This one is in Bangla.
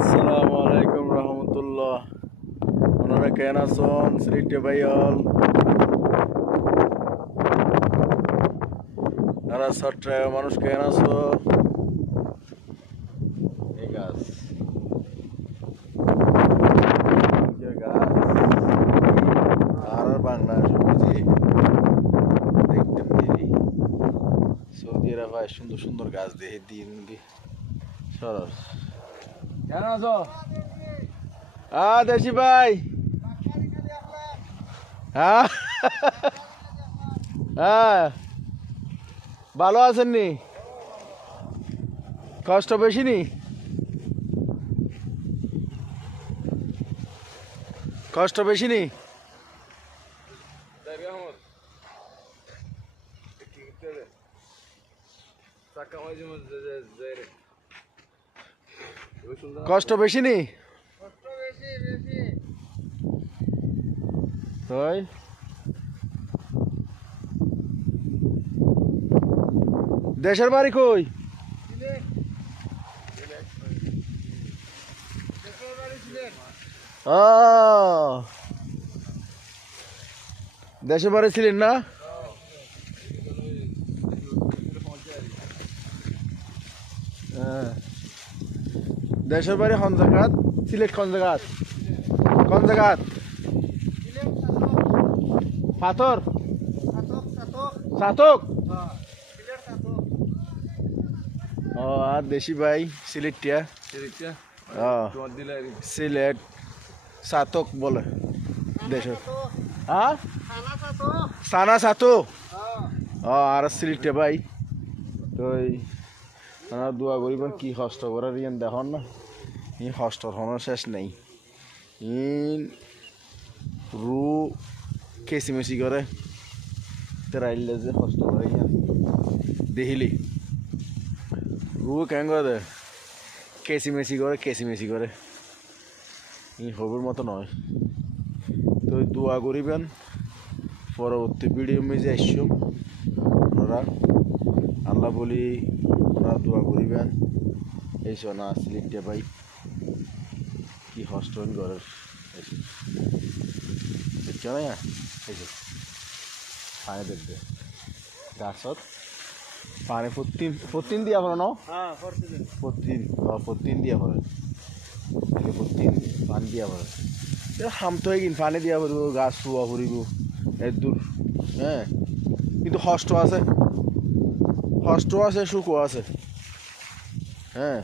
আসসালামু আলাইকুম রহমতুল্লাহ। ওনারা কেন আছেন সিলেটে ভাইয়াল আর চট্টগ্রামের মানুষ কেন আছো? এই গাছ যে গাছ আর বাংলাদেশ বুঝি দেখতে পেরি সৌদি আরবে সুন্দর সুন্দর গাছ দেখে দিন সরস কেন আছো? দেশি ভাই, হ্যাঁ হ্যাঁ, ভালো আছেন নি? কষ্ট বেশি নি? কষ্ট বেশি নি? কষ্ট বেশি নি? তাই দেশের বাড়ি কই? দেশের বাড়ি ছিলেন না? দেশের বাড়ি কোন জায়গাত? সিলেট কোন জায়গাত? কোন জায়গাত? পাথর সাতক। আর দেশি ভাই সিলেটিয়া সিলেট সাতক বলে দেশের। হ্যাঁ সানা সাতো। আর সিলেটিয়া ভাই তো দোয়া করিবেন কি কষ্ট করার ইয়ান দেখুন না, ই কষ্টর কোনো শেষ নেই। রু কেসিমেসি করে তেরাইলে যে কষ্ট করে ইয়ান দেখিলি রু কেন করে দে কেসিমেসি করে ই হবুর মতো নয়। তো দোয়া করিবেন পরবর্তী ভিডিও মেজে আসছুম ওনারা আল্লাহ বলি ওনারা দোয়া করিবেন এই সোনা সিলেটে ভাই কি হস্টেল ঘরের দেখছো না এই যে পানি দেখবে গাছত পানি প্রতিদিন দিয়া পড়ে না? প্রতিদিন দিয়া পড়ে প্রতিদিন পানি দিয়া পড়ে হামতো কিন পানি দিয়া পড়ব গাছ শুয়া পড়ব এর দূর। হ্যাঁ কিন্তু কষ্ট আছে সুখও আছে। হ্যাঁ।